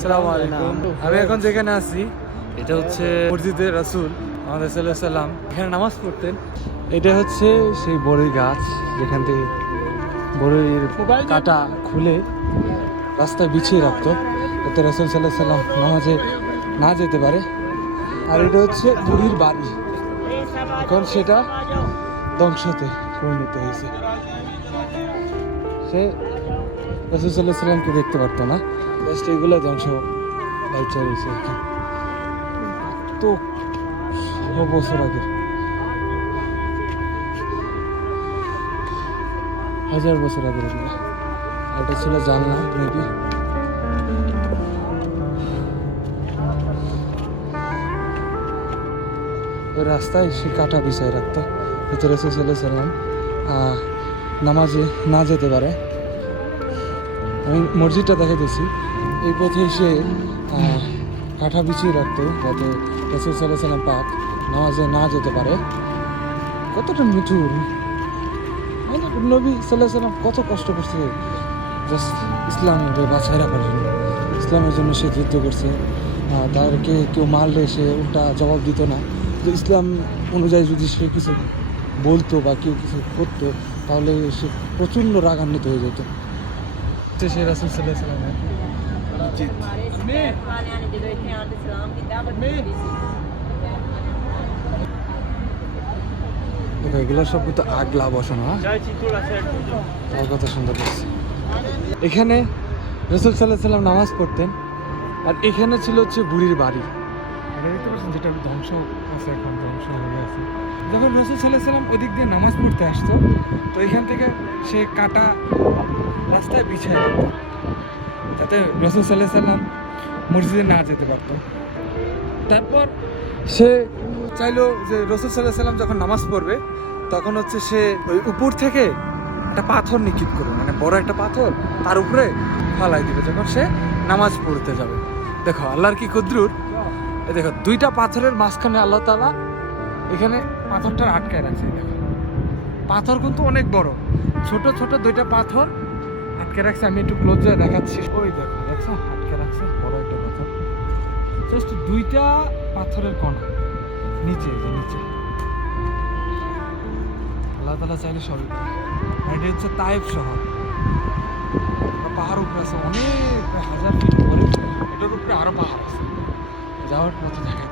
আসসালামু আলাইকুম। আমি এখন যেখানে আছি এটা হচ্ছে মসজিদে রাসূল আমাদের সাল্লাল্লাহু আলাইহি সাল্লাম এখানে নামাজ পড়তেন। এটা হচ্ছে সেই বড়ই গাছ যেখান থেকে বড়ইয়ের কাটা খুলে রাস্তায় বিছিয়ে রাখতো যাতে রাসূল সাল্লাল্লাহু আলাইহি সাল্লাম নামাজে না যেতে পারে। আর এটা হচ্ছে বুড়ির বাড়ি, এখন সেটা ধ্বংসতে পরিণত হয়েছে। সে রাসূল সাল্লাল্লাহু আলাইহি সাল্লামকে দেখতে পারতো না, জাস্ট এগুলো ধ্বংস বাইচা রয়েছে আর কি। তো 100 বছর আগে, 1000 বছর আগে এগুলো। এটা ছিল জানলা মেবি। ওই রাস্তায় সে কাটা বিছায় রাখতো যাতে রাসূল সাল্লাল্লাহু আলাইহি সাল্লাম নামাজে না যেতে পারে। আমি মসজিদটা দেখাতেছি, এই পথে সে কাঠা বিছিয়ে রাখতো যাতে রাসূল সাল্লাল্লাহু আলাইহি সাল্লাম পাক নামাজে না যেতে পারে। কতটা নিঠুর নবী সাল্লাল্লাহু আলাইহি সাল্লাম, কত কষ্ট করছে জাস্ট ইসলামকে বাঁচায় রাখার জন্য। ইসলামের জন্য সে যুদ্ধ করছে, তাদেরকে কেউ মারলে সে উল্টা জবাব দিত না। যে ইসলাম অনুযায়ী যদি সে কিছু বলতো বা কেউ কিছু করতো তাহলে সে প্রচণ্ড রাগান্বিত হয়ে যেত। সে রাসূল সাল্লাল্লাহু আলাইহি সাল্লামের এগুলো সব কিন্তু আগলা বসানো, কত সুন্দর লাগছে। এখানে রাসূল সাল্লাল্লাহু আলাইহি সাল্লাম নামাজ পড়তেন, আর এখানে ছিল হচ্ছে বুড়ির বাড়ি। এটা দেখতে পাচ্ছেন যেটা ধ্বংস আছে, এখন ধ্বংস হয়ে গেছে। যখন রাসূল সাল্লাল্লাহু আলাইহি সাল্লাম এদিক দিয়ে নামাজ পড়তে আসতো তো এখান থেকে সে কাটা রাস্তায় বিছায় দিত যাতে রাসূল সাল্লাল্লাহু আলাইহি সাল্লাম মসজিদে না যেতে পারতো। তারপর সে চাইলো যে রাসূল সাল্লাল্লাহু আলাইহি সাল্লাম যখন নামাজ পড়বে তখন হচ্ছে সে ওই উপর থেকে একটা পাথর নিক্ষেপ করবে, মানে বড় একটা পাথর তার উপরে ফালাই দিবে যখন সে নামাজ পড়তে যাবে। দেখো আল্লাহর কি কুদরত, দেখো দুইটা পাথরের মাঝখানে আল্লাহ তাআলা এখানে পাথরটা আটকায় রাখছে। দেখো পাথর কিন্তু অনেক বড়, ছোট ছোট দুইটা পাথর আটকে রাখছে। আমি একটু ক্লোজ করে দেখাচ্ছি। ওই দেখো, দেখছো আটকে রাখছে বড় একটা পাথর, জাস্ট দুইটা পাথরের কণা নিচে, যে নিচে আল্লাহ তাআলা চাইলে সবই করে। এটা হচ্ছে তায়েফ শহর, পাহাড় উপরে আছে অনেক, 1000 ফিট উপরে। এটার উপরে আরো পাহাড় আছে, যাওয়ার মতো জায়গা।